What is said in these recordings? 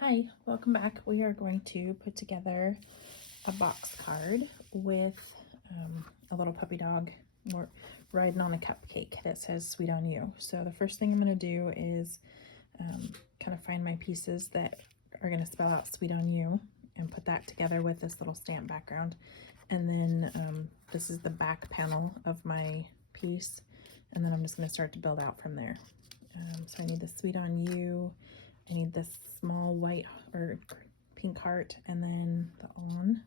Hi, welcome back. We are going to put together a box card with a little puppy dog riding on a cupcake that says "Sweet on You." So the first thing I'm going to do is kind of find my pieces that are going to spell out "Sweet on You" and put that together with this little stamp background. And then this is the back panel of my piece, and then I'm just going to start to build out from there. So I need the "Sweet on You." I need this small white or pink heart, and then the on.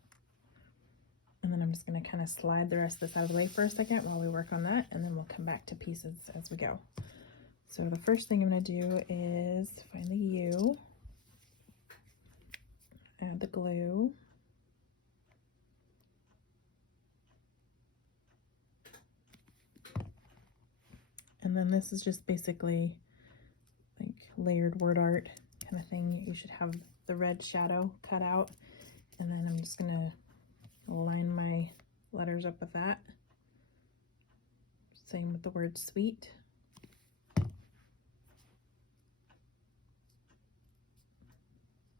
And then I'm just going to kind of slide the rest of this out of the way for a second while we work on that, and then we'll come back to pieces as we go. So the first thing I'm going to do is find the U, add the glue, and then this is just basically like layered word art kind of thing. You should have the red shadow cut out, and then I'm just going to line my letters up with that. Same with the word sweet.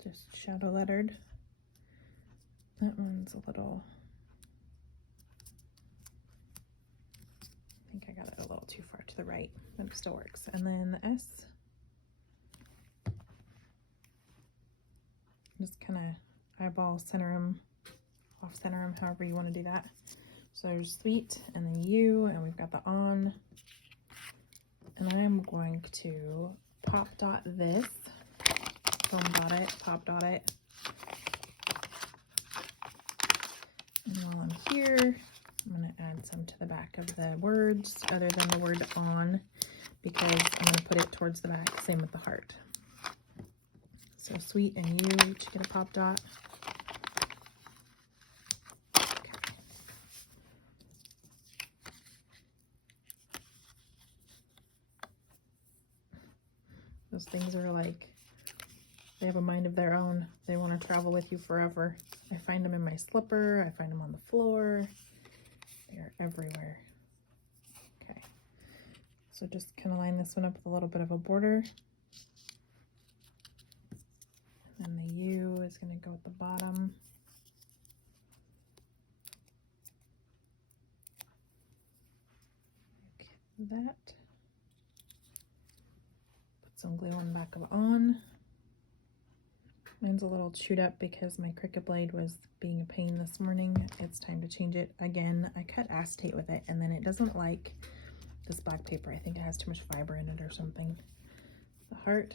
Just shadow lettered. That one's a little, I think I got it a little too far to the right, but it still works. And then the S, just kind of eyeball center them, off center them, however you want to do that. So there's sweet, and then U, and we've got the on. And I'm going to pop dot this, foam dot it, pop dot it. And while I'm here, I'm going to add some to the back of the words other than the word on, because I'm going to put it towards the back, same with the heart. So sweet and U each get a pop dot. Okay. Those things are like, they have a mind of their own. They want to travel with you forever. I find them in my slipper. I find them on the floor. They are everywhere. Okay. So just kind of line this one up with a little bit of a border. And the U is going to go at the bottom. Like that. Put some glue on the back of on. Mine's a little chewed up because my Cricut blade was being a pain this morning. It's time to change it again. I cut acetate with it, and then it doesn't like this black paper. I think it has too much fiber in it or something. The heart,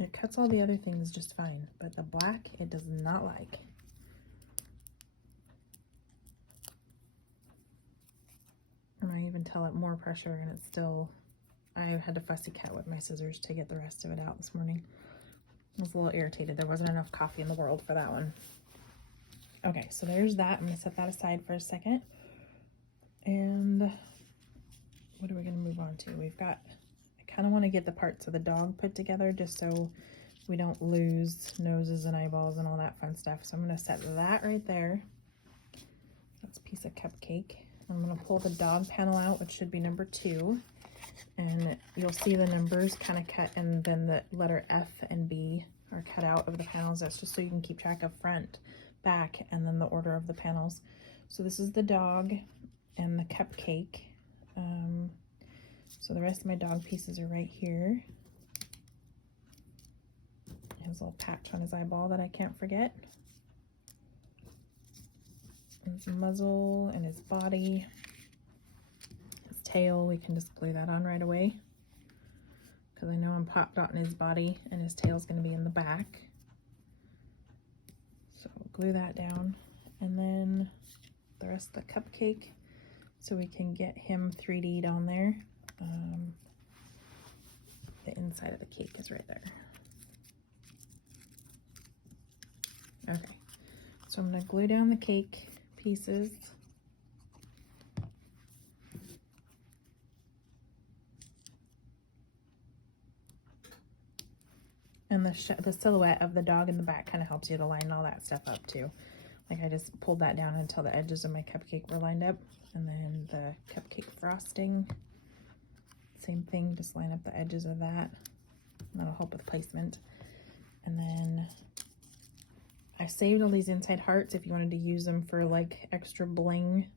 it cuts all the other things just fine, but the black it does not like. And I even tell it more pressure, and it's still, I had to fussy cut with my scissors to get the rest of it out this morning. I was a little irritated. There wasn't enough coffee in the world for that one. Okay, so there's that. I'm going to set that aside for a second. And what are we going to move on to? We've got, I kind of want to get the parts of the dog put together just so we don't lose noses and eyeballs and all that fun stuff. So I'm going to set that right there. That's a piece of Cupcake. I'm going to pull the dog panel out, which should be number 2. And you'll see the numbers kind of cut, and then the letter F and B are cut out of the panels. That's just so you can keep track of front, back, and then the order of the panels. So this is the dog and the cupcake. So the rest of my dog pieces are right here. His little patch on his eyeball that I can't forget. His muzzle and his body. Tail, we can just glue that on right away because I know I'm pop dotting his body and his tail's going to be in the back. So glue that down, and then the rest of the cupcake so we can get him 3D'd on there. The inside of the cake is right there. Okay, so I'm going to glue down the cake pieces. And the silhouette of the dog in the back kind of helps you to line all that stuff up too. Like I just pulled that down until the edges of my cupcake were lined up. And then the cupcake frosting, same thing, just line up the edges of that. That'll help with placement. And then I saved all these inside hearts if you wanted to use them for like extra bling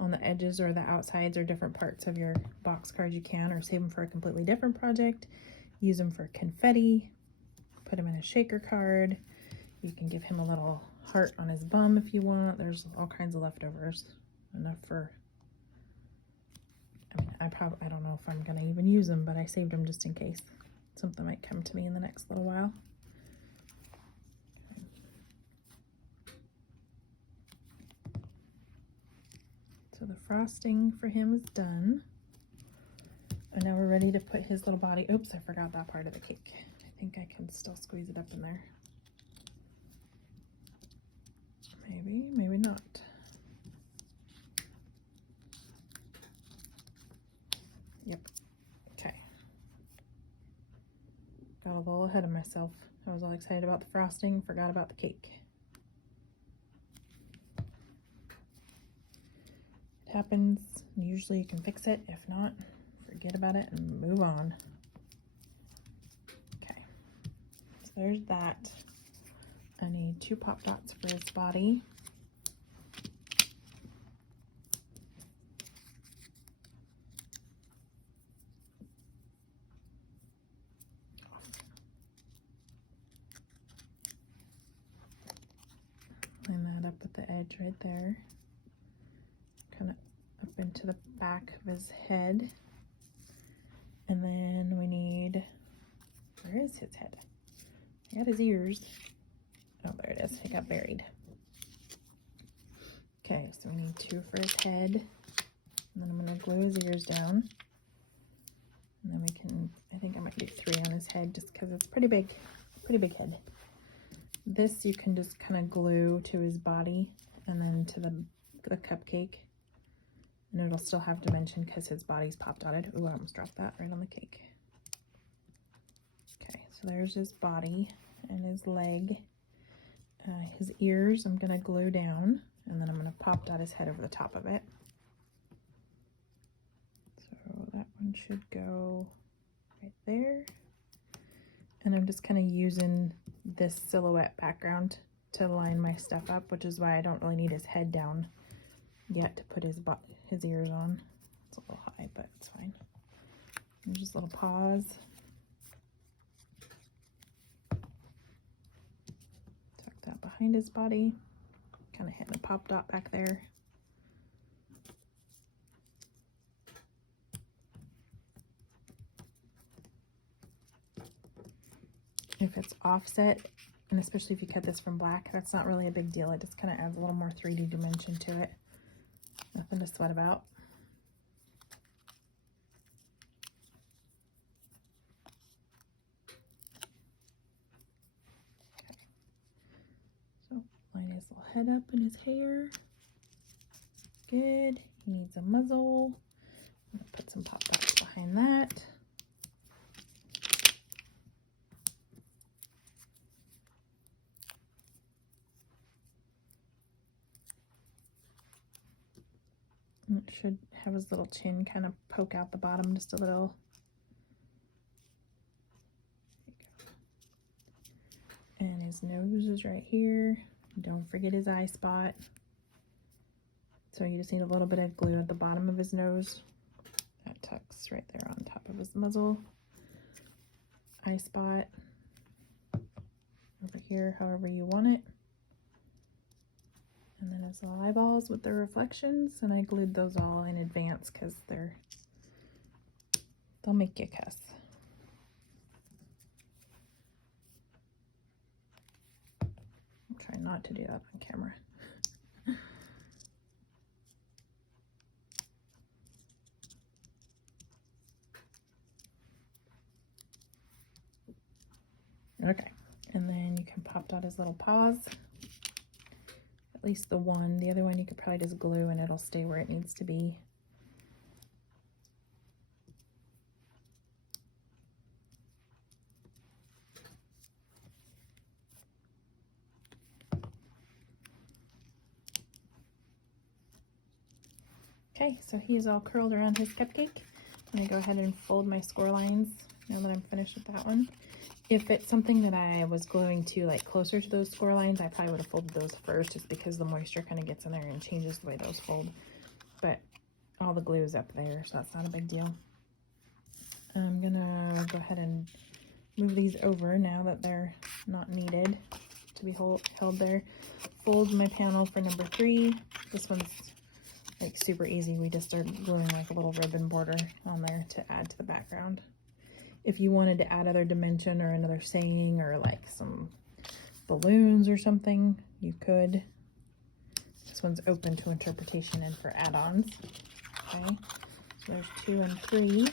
on the edges or the outsides or different parts of your box cards, you can, or save them for a completely different project. Use them for confetti, put them in a shaker card. You can give him a little heart on his bum if you want. There's all kinds of leftovers, enough for, I mean, I don't know if I'm gonna even use them, but I saved them just in case something might come to me in the next little while. So the frosting for him is done. And now we're ready to put his little body. Oops, I forgot that part of the cake. I think I can still squeeze it up in there. Maybe, maybe not. Yep. Okay. Got a little ahead of myself. I was all excited about the frosting, forgot about the cake. It happens. Usually you can fix it. If not, forget about it and move on. Okay. So there's that. I need 2 pop dots for his body. Line that up at the edge right there. Kind of up into the back of his head. And then we need, where is his head? I got his ears. Oh, there it is. It got buried. Okay, so we need 2 for his head. And then I'm going to glue his ears down. And then we can, I think I might do 3 on his head just because it's pretty big head. This you can just kind of glue to his body and then to the cupcake. And it'll still have dimension because his body's pop dotted. Ooh, I almost dropped that right on the cake. Okay, so there's his body and his leg. His ears I'm going to glue down, and then I'm going to pop dot his head over the top of it. So that one should go right there. And I'm just kind of using this silhouette background to line my stuff up, which is why I don't really need his head down yet to put his ears on. It's a little high, but it's fine. There's just little paws. Tuck that behind his body. Kind of hitting a pop dot back there. If it's offset, and especially if you cut this from black, that's not really a big deal. It just kind of adds a little more 3D dimension to it. Nothing to sweat about. Okay. So line his little head up and his hair. Good. He needs a muzzle. I'm gonna put some pop dots behind that. It should have his little chin kind of poke out the bottom just a little. And his nose is right here. Don't forget his eye spot. So you just need a little bit of glue at the bottom of his nose. That tucks right there on top of his muzzle. Eye spot. Over here, however you want it. And then his little eyeballs with the reflections, and I glued those all in advance because they'll make you cuss. I'll try not to do that on camera. Okay, and then you can pop dot his little paws. At least the one. The other one you could probably just glue and it'll stay where it needs to be. Okay, so he's all curled around his cupcake. I'm gonna go ahead and fold my score lines now that I'm finished with that one. If it's something that I was gluing to like closer to those score lines, I probably would have folded those first, just because the moisture kind of gets in there and changes the way those fold. But all the glue is up there, so that's not a big deal. I'm gonna go ahead and move these over now that they're not needed to be held there. Fold my panel for number 3. This one's like super easy. We just started gluing like a little ribbon border on there to add to the background. If you wanted to add other dimension or another saying or like some balloons or something, you could. This one's open to interpretation and for add-ons. Okay, so there's 2 and 3.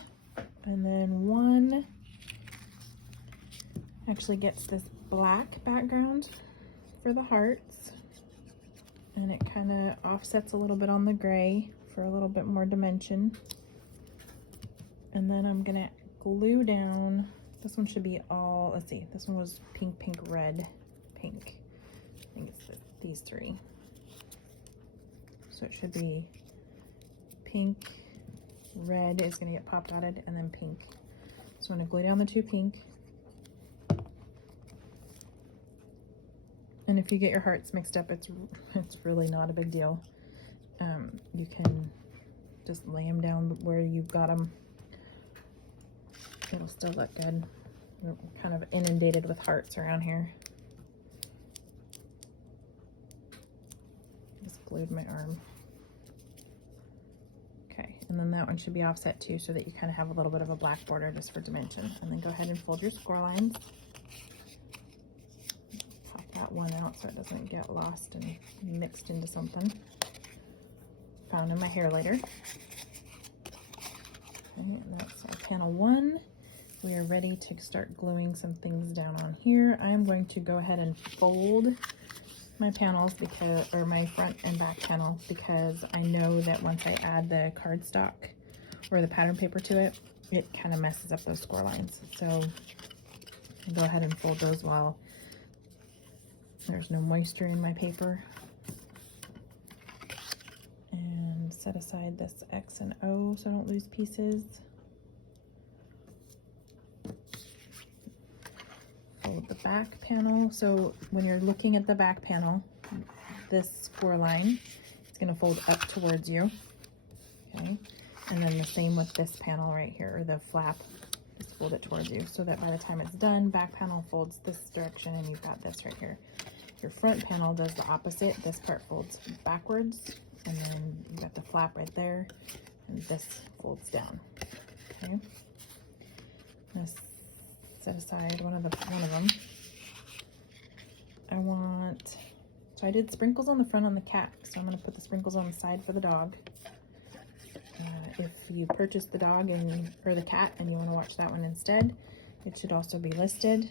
And then 1 actually gets this black background for the hearts. And it kind of offsets a little bit on the gray for a little bit more dimension. And then I'm gonna glue down, this one should be all, let's see, this one was pink, pink, red, pink. I think it's these 3. So it should be pink, red is gonna get pop dotted, and then pink. So I'm gonna glue down the 2 pink. And if you get your hearts mixed up, it's really not a big deal. You can just lay them down where you've got them. It'll still look good. We're kind of inundated with hearts around here. Just glued my arm. Okay, and then that one should be offset too, so that you kind of have a little bit of a black border just for dimension. And then go ahead and fold your score lines. Pop that one out so it doesn't get lost and mixed into something. Found in my hair later. Okay, and that's our panel 1. We are ready to start gluing some things down on here. I'm going to go ahead and fold my panels or my front and back panel, because I know that once I add the cardstock or the pattern paper to it, it kind of messes up those score lines. So I'll go ahead and fold those while there's no moisture in my paper. And set aside this X and O so I don't lose pieces. Fold the back panel. So when you're looking at the back panel, this score line is going to fold up towards you. Okay, and then the same with this panel right here, or the flap, just fold it towards you, so that by the time it's done, back panel folds this direction and you've got this right here. Your front panel does the opposite. This part folds backwards, and then you've got the flap right there, and this folds down. Okay, let's set aside one of them. So I did sprinkles on the front on the cat, so I'm going to put the sprinkles on the side for the dog. If you purchase the dog or the cat and you want to watch that one instead, it should also be listed.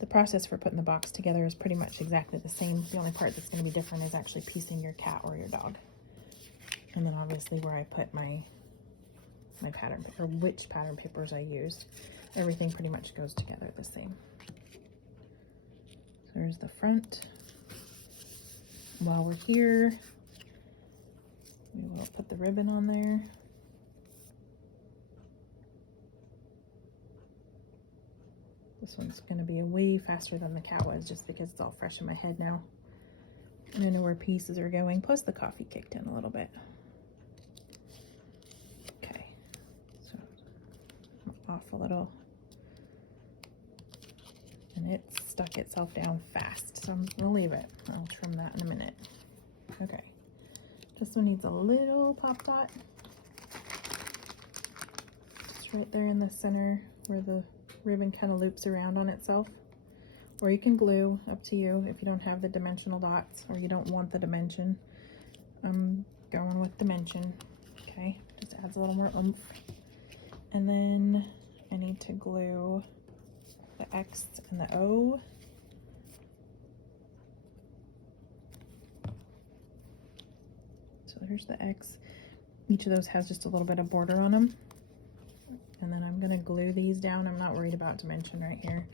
The process for putting the box together is pretty much exactly the same. The only part that's going to be different is actually piecing your cat or your dog. And then obviously where I put my pattern, or which pattern papers I used. Everything pretty much goes together the same. So there's the front. While we're here, we will put the ribbon on there. This one's going to be way faster than the cat was, just because it's all fresh in my head now. And I know where pieces are going, plus the coffee kicked in a little bit. Okay, so I'm off a little. And it stuck itself down fast, so I'm gonna leave it. I'll trim that in a minute. Okay, this one needs a little pop dot. It's right there in the center where the ribbon kind of loops around on itself. Or you can glue, up to you, if you don't have the dimensional dots or you don't want the dimension. I'm going with dimension. Okay, just adds a little more oomph. And then I need to glue the X and the O. So here's the X. Each of those has just a little bit of border on them. And then I'm gonna glue these down. I'm not worried about dimension right here.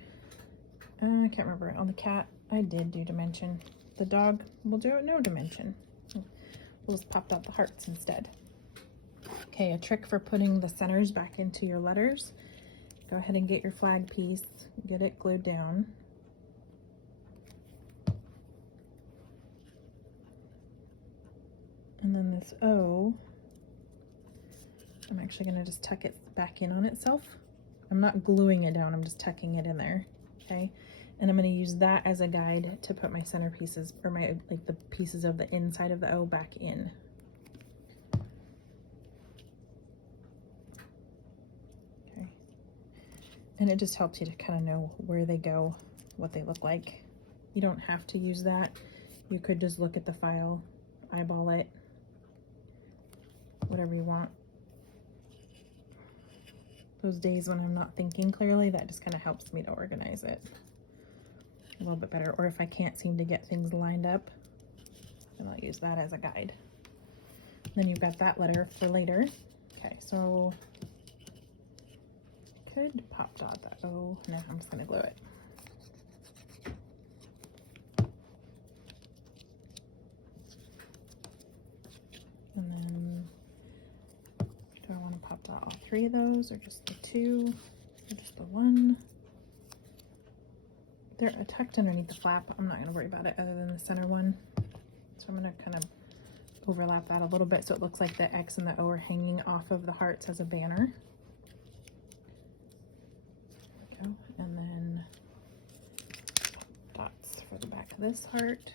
I can't remember. On the cat, I did do dimension. The dog, we'll do no dimension. We'll just pop out the hearts instead. Okay, a trick for putting the centers back into your letters. go ahead and get your flag piece, get it glued down. And then this O, I'm actually going to just tuck it back in on itself. I'm not gluing it down, I'm just tucking it in there, okay? And I'm going to use that as a guide to put my centerpieces, or my, like the pieces of the inside of the O back in. Okay. And it just helps you to kind of know where they go, what they look like. You don't have to use that. You could just look at the file, eyeball it, whatever you want. Those days when I'm not thinking clearly, that just kind of helps me to organize it a little bit better. Or if I can't seem to get things lined up, then I'll use that as a guide. Then you've got that letter for later. Okay, so could pop dot that. Oh, no, I'm just gonna glue it. And then, do I want to pop dot all three of those, or just the two, or just the one? They're tucked underneath the flap. I'm not going to worry about it other than the center one. So I'm going to kind of overlap that a little bit so it looks like the X and the O are hanging off of the hearts as a banner. There we go. And then dots for the back of this heart.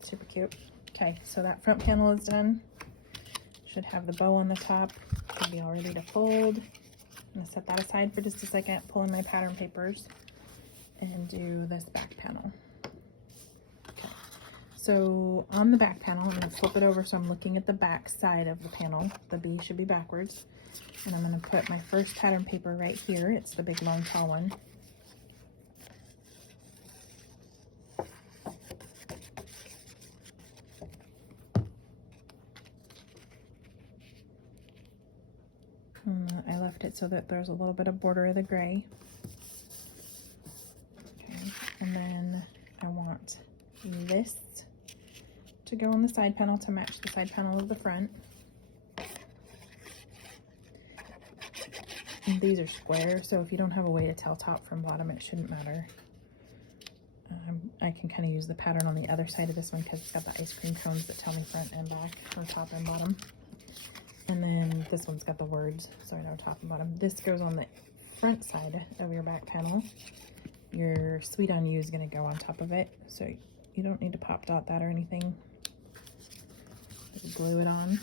Super cute. Okay, so that front panel is done. Should have the bow on the top. Should be all ready to fold. I'm gonna set that aside for just a second, pull in my pattern papers, and do this back panel. Okay, so on the back panel, I'm gonna flip it over so I'm looking at the back side of the panel. The B should be backwards. And I'm gonna put my first pattern paper right here. It's the big, long, tall one. I left it so that there's a little bit of border of the gray. Okay, and then I want this to go on the side panel to match the side panel of the front. And these are square, so if you don't have a way to tell top from bottom, it shouldn't matter. I can kind of use the pattern on the other side of this one because it's got the ice cream cones that tell me front and back, or top and bottom. And then this one's got the words, so I know top and bottom. This goes on the front side of your back panel. Your Sweet on You is going to go on top of it, so you don't need to pop dot that or anything. Just glue it on,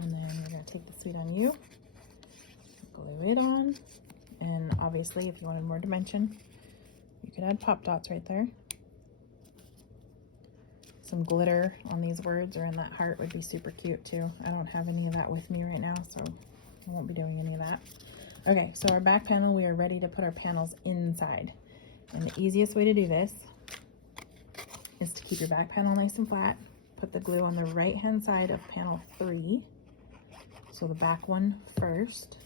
and then you're going to take the Sweet on You, glue it on, and obviously if you wanted more dimension, you could add pop dots right there. Some glitter on these words or in that heart would be super cute too. I don't have any of that with me right now, so I won't be doing any of that. Okay, so our back panel, we are ready to put our panels inside. And the easiest way to do this is to keep your back panel nice and flat. Put the glue on the right hand side of panel 3. So the back one first.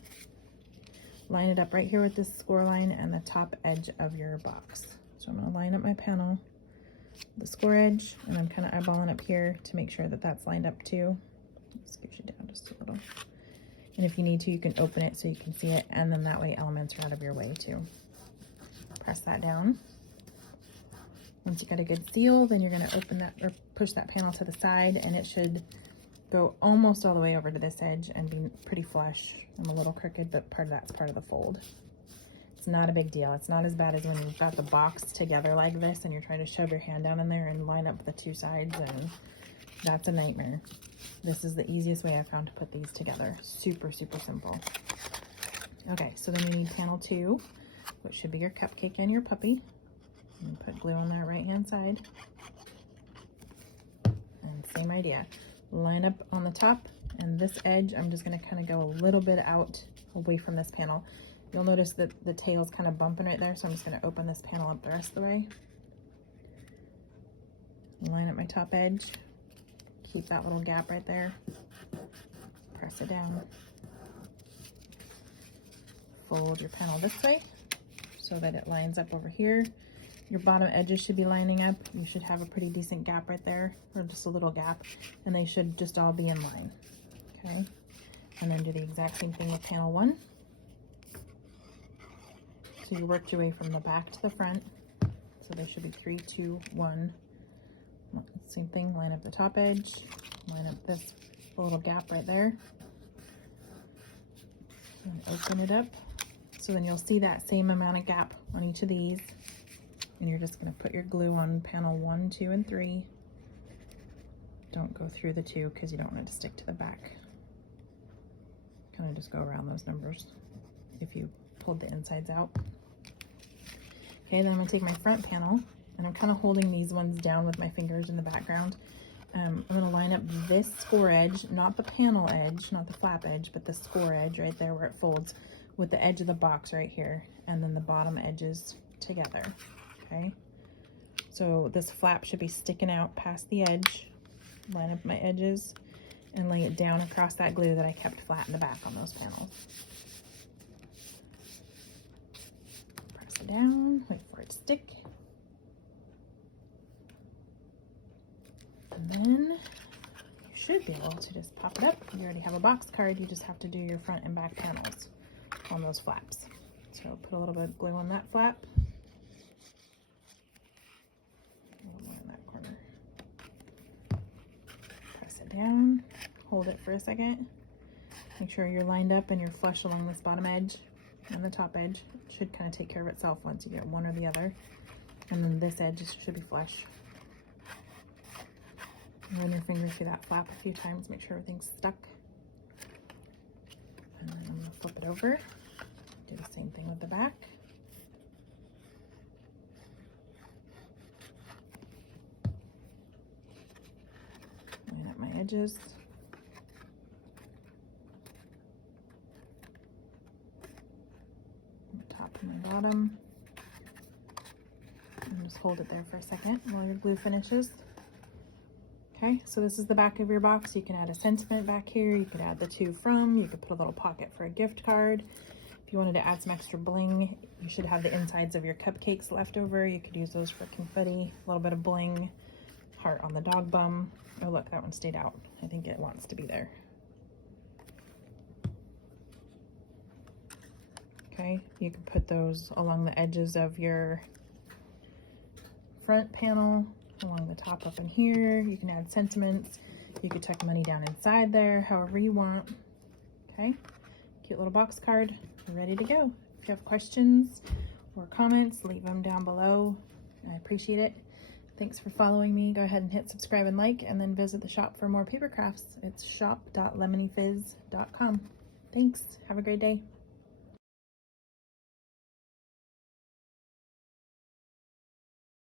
Line it up right here with this score line and the top edge of your box. So I'm going to line up my panel, the score edge, and I'm kind of eyeballing up here to make sure that that's lined up too. Scooch it down just a little. And if you need to, you can open it so you can see it, and then that way elements are out of your way too. Press that down. Once you got a good seal, then you're going to open that or push that panel to the side, and it should go almost all the way over to this edge and be pretty flush. I'm a little crooked, but part of that's part of the fold. It's not a big deal. It's not as bad as when you've got the box together like this and you're trying to shove your hand down in there and line up the two sides, and that's a nightmare. This is the easiest way I found to put these together. Super, super simple. Okay, so then you need panel 2, which should be your cupcake and your puppy. And put glue on that right hand side. And same idea. Line up on the top, and this edge, I'm just going to kind of go a little bit out away from this panel. You'll notice that the tail's kind of bumping right there, so I'm just going to open this panel up the rest of the way. Line up my top edge. Keep that little gap right there. Press it down. fold your panel this way so that it lines up over here. Your bottom edges should be lining up. You should have a pretty decent gap right there, or just a little gap, and they should just all be in line, okay? And then do the exact same thing with panel 1. So you worked your way from the back to the front. So there should be 3, 2, 1. Same thing, line up the top edge, line up this little gap right there, and open it up. So then you'll see that same amount of gap on each of these, and you're just going to put your glue on panel 1, 2, and 3. Don't go through the 2 because you don't want it to stick to the back. Kind of just go around those numbers if you pulled the insides out. Okay, then I'm going to take my front panel, and I'm kind of holding these ones down with my fingers in the background. I'm going to line up this score edge, not the panel edge, not the flap edge, but the score edge right there where it folds, with the edge of the box right here, and then the bottom edges together, okay? So this flap should be sticking out past the edge. Line up my edges and lay it down across that glue that I kept flat in the back on those panels. Press it down, wait for it to stick. And then you should be able to just pop it up. You already have a box card, you just have to do your front and back panels on those flaps. So put a little bit of glue on that flap. A little more in that corner. Press it down, hold it for a second. Make sure you're lined up and you're flush along this bottom edge and the top edge. It should kind of take care of itself once you get one or the other. And then this edge should be flush. Run your finger through that flap a few times, make sure everything's stuck. And then I'm going to flip it over. Do the same thing with the back. Line up my edges. The top and the bottom. And just hold it there for a second while your glue finishes. Okay, so this is the back of your box. You can add a sentiment back here. You could add the to from. You could put a little pocket for a gift card. If you wanted to add some extra bling, you should have the insides of your cupcakes left over. You could use those for confetti, a little bit of bling, heart on the dog bum. Oh look, that one stayed out. I think it wants to be there. Okay, you could put those along the edges of your front panel, along the top up in here. You can add sentiments. You could tuck money down inside there, however you want. Okay, cute little box card, ready to go. If you have questions or comments, leave them down below. I appreciate it. Thanks for following me. Go ahead and hit subscribe and like, and then visit the shop for more paper crafts. It's shop.lemonyfizz.com. Thanks. Have a great day.